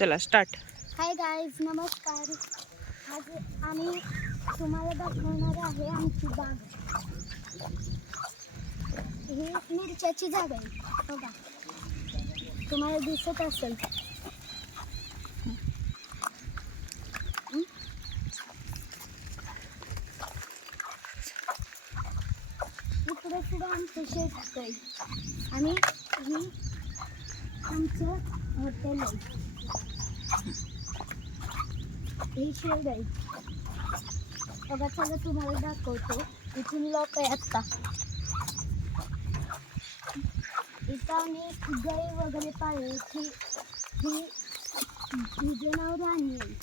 चला start hi guys नमस्कार. आज आम्ही तुम्हाला दाखवणार आहे आमची बाग. ही मिरच्याची झाड आहे बघा. तुम्हाला दिसत असेल. इकडे सुद्धा आमचं शेत आहे. आणि ही आमचं हॉटेल आहे. ही शेड आहे बघा चला तुम्हाला दाखवतो. इथून लोक आहे आत्ता इथं आम्ही गाई वगैरे पाळले ही ही ही जनावर राणी आहे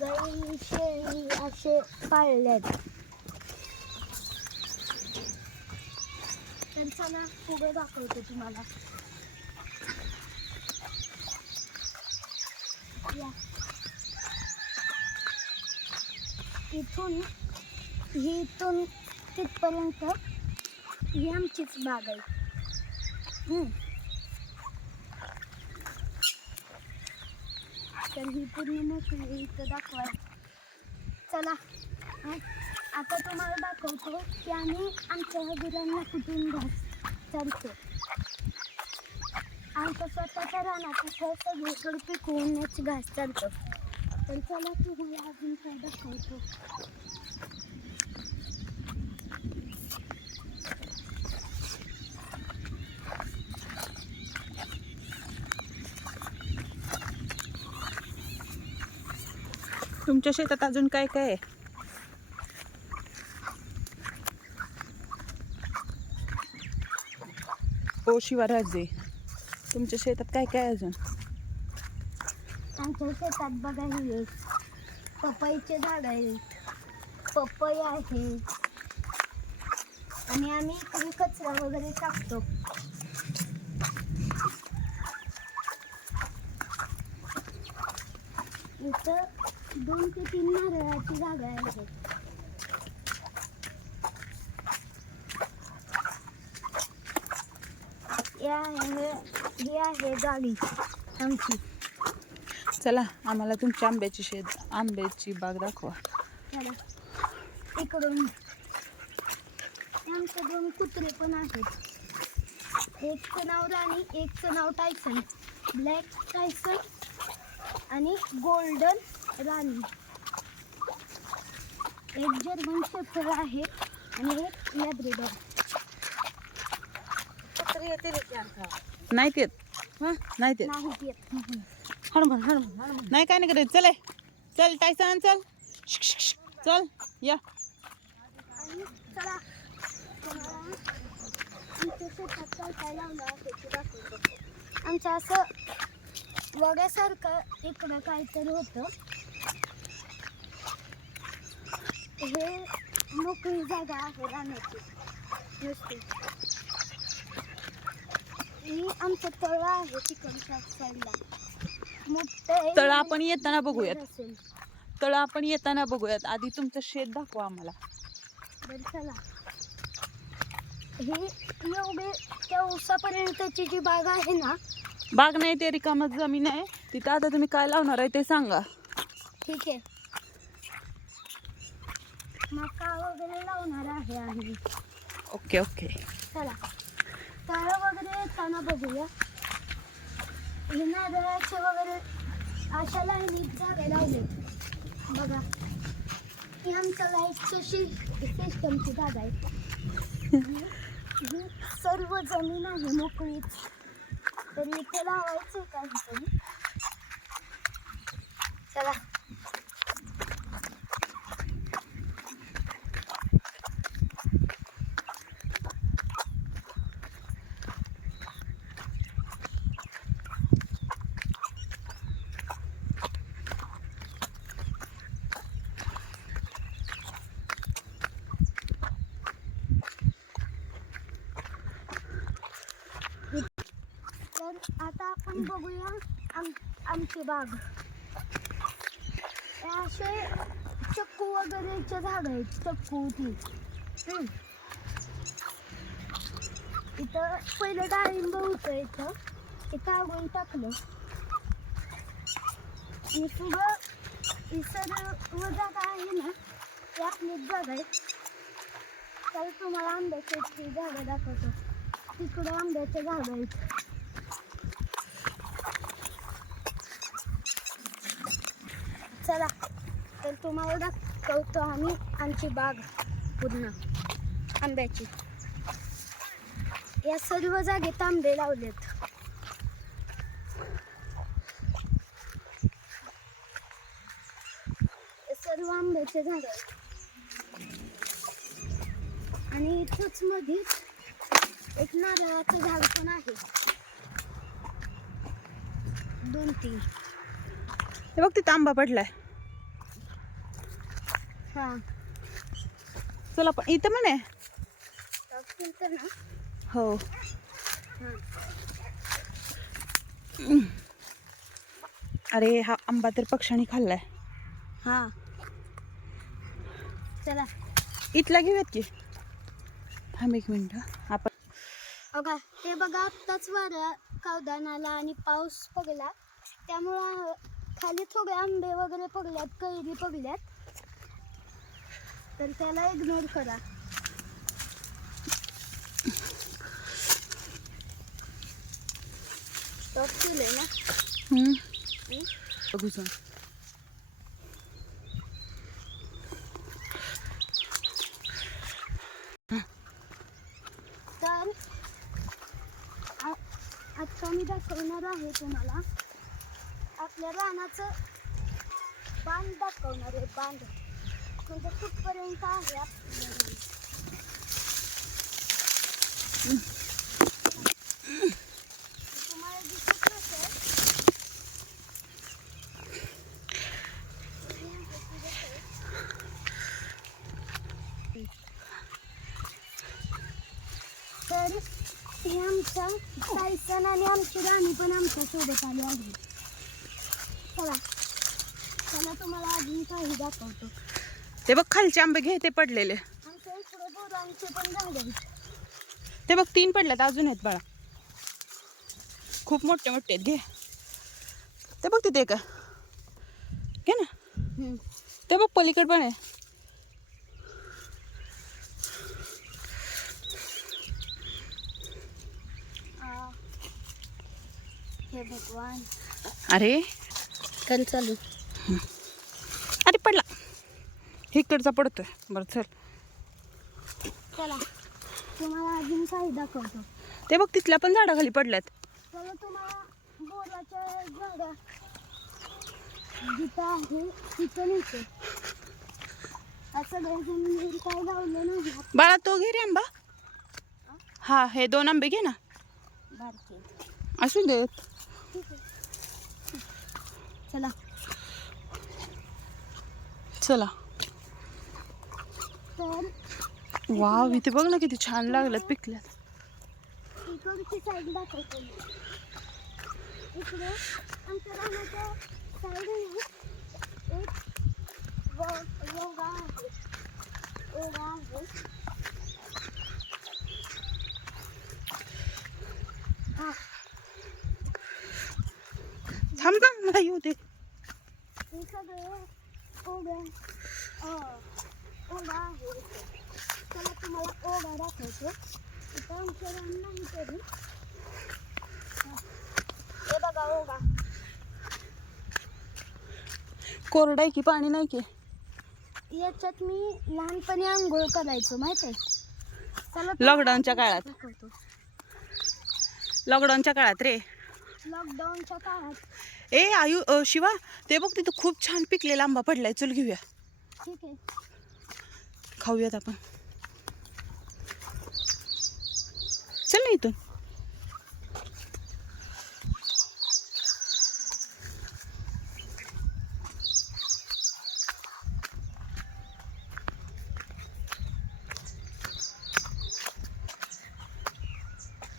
गाई शेळी असे पाळले आहेत तुम्हाला चला पुढे दाखवतो तुम्हाला. या. इथून ही इथून तिथपर्यंत ही आमचीच बाग आहे. हम्म. तर ही पूर्ण मोठी इथं दाखवाय चला. आता तुम्हाला दाखवतो की आम्ही आमच्या गुरांना कुठून घास चालतो आमच्या स्वतःच्या रानात इथं सगळीकडे पिकवूनच घास चालतो. पण चला तुम्हाला अजून काय दाखवतो तुमच्या शेतात अजून काय काय आहे? ओ शिवाराजे तुमच्या शेतात काय काय अजून? आमच्या शेतात बघा हे पपईचे झाड आहेत. पपई आहे. आणि आम्ही इकडे कचरा वगैरे टाकतो. इथं दोन ते तीन नारळाची झाडं आहेत. आहे ही आहे गाडी आमची चला आम्हाला तुमच्या आंब्याची शेत आंब्याची बाग दाखवा. चला इकडून. आमचे दोन कुत्रे पण आहेत. एकचं नाव राणी एकचं नाव टायसन. ब्लॅक टायसन आणि गोल्डन राणी. एक जर्मन शेफर आहे आणि एक लॅब्रेडॉर. नाहीत येत हा? नाही येत हनुमान हनुमान नाही काय नाही करायचं चल. चल टायसन चल. चल या. आमच्या असं वड्यासारखं इकडं काहीतरी होतं. हे मोकळी जागा आहे राहण्याची नुसती. ही आमचं तळ आहे तिकडच्या साईडला मोठं तळं आपण येताना बघूयात. असेल. तर आपण येताना बघूयात. आधी तुमचं शेत दाखवा आम्हाला. बरं चला. ही एवढे त्या उसापर्यंतची जी बाग आहे ना बाग नाही ते रिकामत जमीन आहे. तिथं आता तुम्ही काय लावणार आहे ते सांगा. ठीक आहे. मका वगैरे लावणार आहे आम्ही. Okay okay. चला. तळं वगैरे येताना बघूया. विनादळाचे नारळाचे वगैरे अशाला नीट झाडे लावले बघा. ही आमच्या लाईटच्या सिस्टमची जागा आहे. सर्व जमीन आहे मोकळीच. तर इथे लावायचं काहीतरी. चला तर आता आपण बघूया आम आमची बाग. असे चक्कू वगैरेचे झाड आहेत चक्कू ती. इथं पहिले डाळिंब होतं इथं. ते काढून टाकलं. आणि पुढं ही सर्व जागा आहे ना ती आपलीच जागा आहे. तर तुम्हाला आंब्याची झाडं दाखवतो. तिकडं आंब्याचे झाडं आहेत. चला तर तुम्हाला दाखवतो आम्ही आमची बाग पूर्ण आंब्याची. या सर्व जागेत आंबे लावलेत. सर्व आंब्याचे झाड आणि इथंच मधीच एक नारळाचं झाड पण आहे. दोन तीन. हे बघ तिथं आंबा पडलाय. हा. चला पण इथं म्हणे. हो. अरे हा आंबा तर पक्ष्याने खाल्लाय. हा. चला. इथला घेऊयात की. थांब एक मिनिट आपण बघा हे बघा आत्ताच वारा कावदान आला आणि पाऊस पडला. त्यामुळं खाली थोडे आंबे वगैरे पडल्यात कैरी पडल्यात. तर त्याला इग्नोर करा. केलंय ना. तर आ- आत्ता मी दाखवणार आहे तुम्हाला. आपल्या रानाचं बांध दाखवणार आहे बांध. म्हणजे कुठपर्यंत आहे तुम्हाला दिसत नसेल तर ती आमच्या टायसन आणि आमची राणी पण आमच्यासोबत आली आहे. चला. चला तुम्हाला अजून काही दाखवतो. ते बघ खालचे आंबे घे ते पडलेले. आमच्या इकडे बोरांचे पण झाड आहेत ते बघ तीन पडल्यात अजून आहेत बाळा. खूप मोठे मोठे आहेत घे. ते बघ तिथे का घे ना. ते बघ पलीकड पण आहे. हे भगवान. अरे चल. चालू अरे पडला. इकडचा पडतोय. बरं चल. चला. तुम्हाला अजून काही दाखवतो. ते बघ तिथल्या पण झाडाखाली पडल्यात. चला तुम्हाला बोराच्या झाडा. जिथं आहे तिथं नेते. असं काय लावलं नाही बाळा तो घे रे आंबा. हा हे दोन आंबे घे ना. बारके. असू देत. ठीक आहे. चला. चला. वाव इथे बघ ना किती छान लागल्यात पिकल्यात. इकडची साईड दाखवतो मी इकडे आमच्या रानाच्या साईडने एक व- योगा आहे योगा आहे हा थांब का मला येऊ दे हे सगळे ओढ्या अं, ओढा आहे इथे. चला तुम्हाला ओढा दाखवतो इथं आमचं रान नाही तरी हा. हे बघा ओढा कोरडा आहे की पाणी नाही की? याच्यात मी लहानपणी आंघोळ करायचो माहीत आहे चला लॉकडाऊनच्या काळात. लॉकडाऊनच्या काळात रे. लॉकडाऊनच्या काळात. ए आयु अ, शिवा ते बघ तिथं खूप छान पिकलेला आंबा पडलाय. चल घेऊया. ठीक आहे. खाऊयात आपण. चल ना इथून.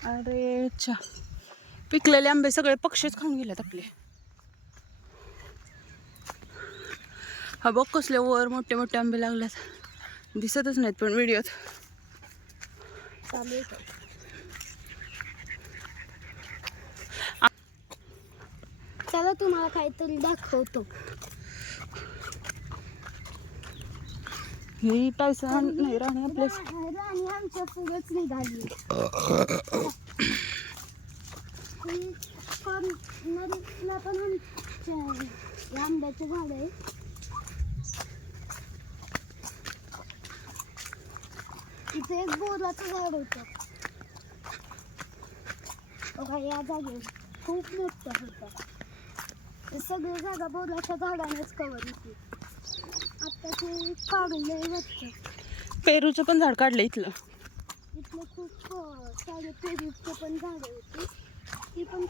अरे अच्छा पिकलेले आंबे सगळे पक्षीच खाऊन गेलेत आपले. हा बघ कसले वर मोठे मोठे आंबे लागलेत. दिसतच नाहीत पण व्हिडिओत. चला तुम्हाला काहीतरी दाखवतो. मी पैसा नाही राणी आपल्या राणी आमच्या पुढेच निघाली. ही कॉर्नरला पण आमच्या आंब्याचं झाड आहे इथे एक बोराचं झाड होतं बघा या जागेवर खूप मोठं होतं हे सगळी जागा बोराच्या झाडानेच कवर होती आता ते काढले वाटतं पेरूचं पण झाड काढलं इथलं. इथले खूप हो, सारे पेरूचं पण झाडं होती. ती पण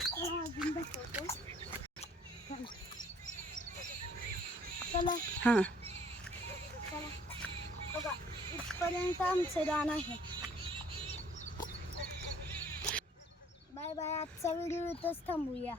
चला अजून दाखवतो चला. चला हां. चला. बघा इथपर्यंत आमचं रान आहे. बाय बाय आजचा व्हिडिओ इथंच थांबूया.